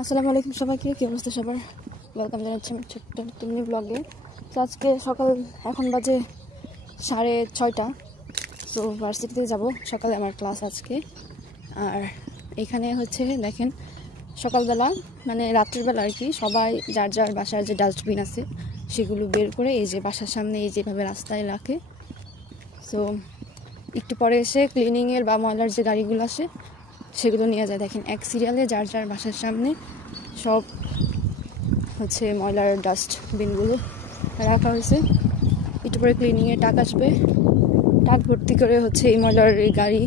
আসসালামু আলাইকুম সবাইকে, কি অবস্থা সবার? ওয়েলকাম জানাচ্ছি আমি ছোট্ট তুমি ব্লগে। তো আজকে সকাল এখন বাজে 6:30। সো ভার্সিটিতে যাব, সকালে আমার ক্লাস আজকে। আর এখানে হচ্ছে দেখেন সকালবেলা মানে রাত্রিবেলা আর কি, সবাই যার যার বাসার যে ডাস্টবিন আছে সেগুলো বের করে এই যে বাসার সামনে এই যেভাবে রাস্তায় রাখে। সো একটু পরে এসে ক্লিনিংয়ের বা ময়লার যে গাড়িগুলো আসে সেগুলো নিয়ে যায়। দেখেন এক সিরিয়ালে যার যার বাসার সামনে সব হচ্ছে ময়লার ডাস্টবিনগুলো রাখা হয়েছে। একটু পরে ক্লিনিংয়ে টাক আসবে, টাক ভর্তি করে হচ্ছে এই ময়লার এই গাড়ি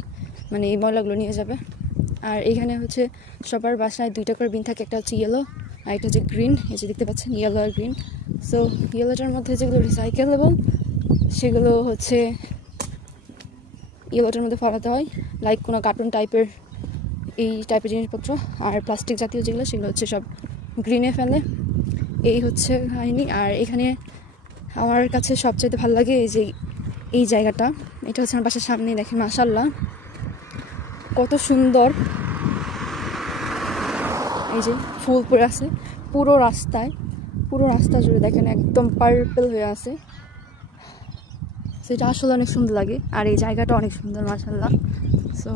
মানে এই ময়লাগুলো নিয়ে যাবে। আর এইখানে হচ্ছে সবার বাসায় 2টা করে বিন থাকে, একটা হচ্ছে ইয়েলো আর একটা হচ্ছে গ্রিন। এই যে দেখতে পাচ্ছেন ইয়েলো আর গ্রিন। সো ইয়েলোটার মধ্যে যেগুলো রিসাইকেলেবল সেগুলো হচ্ছে ইয়েলোটার মধ্যে ফেলাতে হয়, লাইক কোনো কার্টুন টাইপের এই টাইপের জিনিসপত্র। আর প্লাস্টিক জাতীয় যেগুলো সেগুলো হচ্ছে সব গ্রিনে ফেলে। এই হচ্ছে কাহিনি। আর এখানে আমার কাছে সবচাইতে ভালো লাগে এই যে এই জায়গাটা, এটা হচ্ছে আমার বাসার সামনে। দেখেন মাশাআল্লাহ কত সুন্দর, এই যে ফুল পড়ে আছে পুরো রাস্তা জুড়ে। দেখেন একদম পার্পল হয়ে আছে, সেটা আসলে অনেক সুন্দর লাগে। আর এই জায়গাটা অনেক সুন্দর মাশাআল্লাহ। সো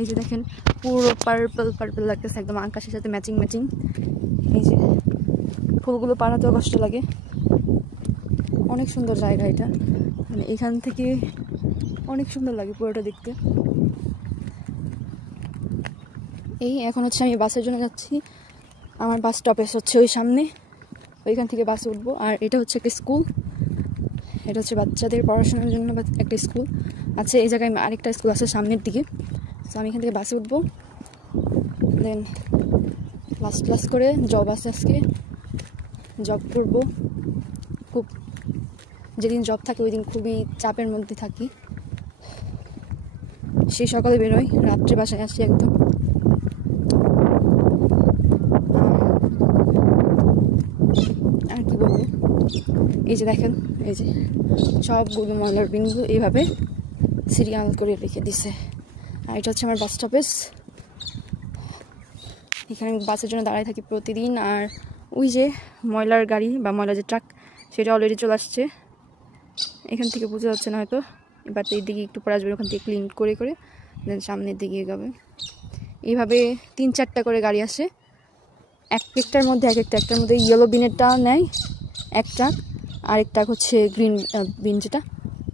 এই যে দেখেন পুরো পার্পল লাগতেছে, একদম আকাশের সাথে ম্যাচিং। এই যে ফুলগুলো পাড়াতেও কষ্ট লাগে, অনেক সুন্দর জায়গা এটা। মানে এখান থেকে অনেক সুন্দর লাগে পুরোটা দেখতে। এই এখন হচ্ছে আমি বাসের জন্য যাচ্ছি, আমার বাস স্টপেজ হচ্ছে ওই সামনে, ওইখান থেকে বাসে উঠবো। আর এটা হচ্ছে একটা স্কুল, এটা হচ্ছে বাচ্চাদের পড়াশোনার জন্য একটা স্কুল আছে। এই জায়গায় আরেকটা স্কুল আছে সামনের দিকে। তো আমি এখান থেকে বাসে উঠবো, দেন ক্লাস করে জব আছে, আজকে জব করবো। খুব যেদিন জব থাকে ওই দিন খুবই চাপের মধ্যে থাকি, সেই সকালে বেরোই, রাত্রে বাসায় আসি একদম। আর কি বলবো, এই যে দেখেন এই যে সবগুলো ময়লার বিনগুলো এইভাবে সিরিয়াল করে রেখে দিছে। আর এটা হচ্ছে আমার বাস স্টপেজ, এখানে বাসের জন্য দাঁড়ায় থাকি প্রতিদিন। আর ওই যে ময়লার গাড়ি বা ময়লার যে ট্রাক সেটা অলরেডি চলে আসছে, এখান থেকে বোঝা যাচ্ছে না হয়তো। এবার তো এই দিকে একটু পরে আসবে, ওখান থেকে ক্লিন করে দেন সামনের দিকে এগোবে। এইভাবে 3-4টা করে গাড়ি আসে, একটার মধ্যে একটার মধ্যে ইয়েলো বিনেরটা নেয় একটা, আরেকটা হচ্ছে গ্রিন বিন যেটা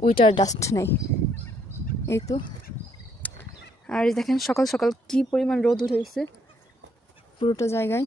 ওইটার ডাস্ট নেয়। এই তো। আর দেখেন সকাল সকাল কি পরিমাণ রোদ উঠে গেছে পুরোটা জায়গায়।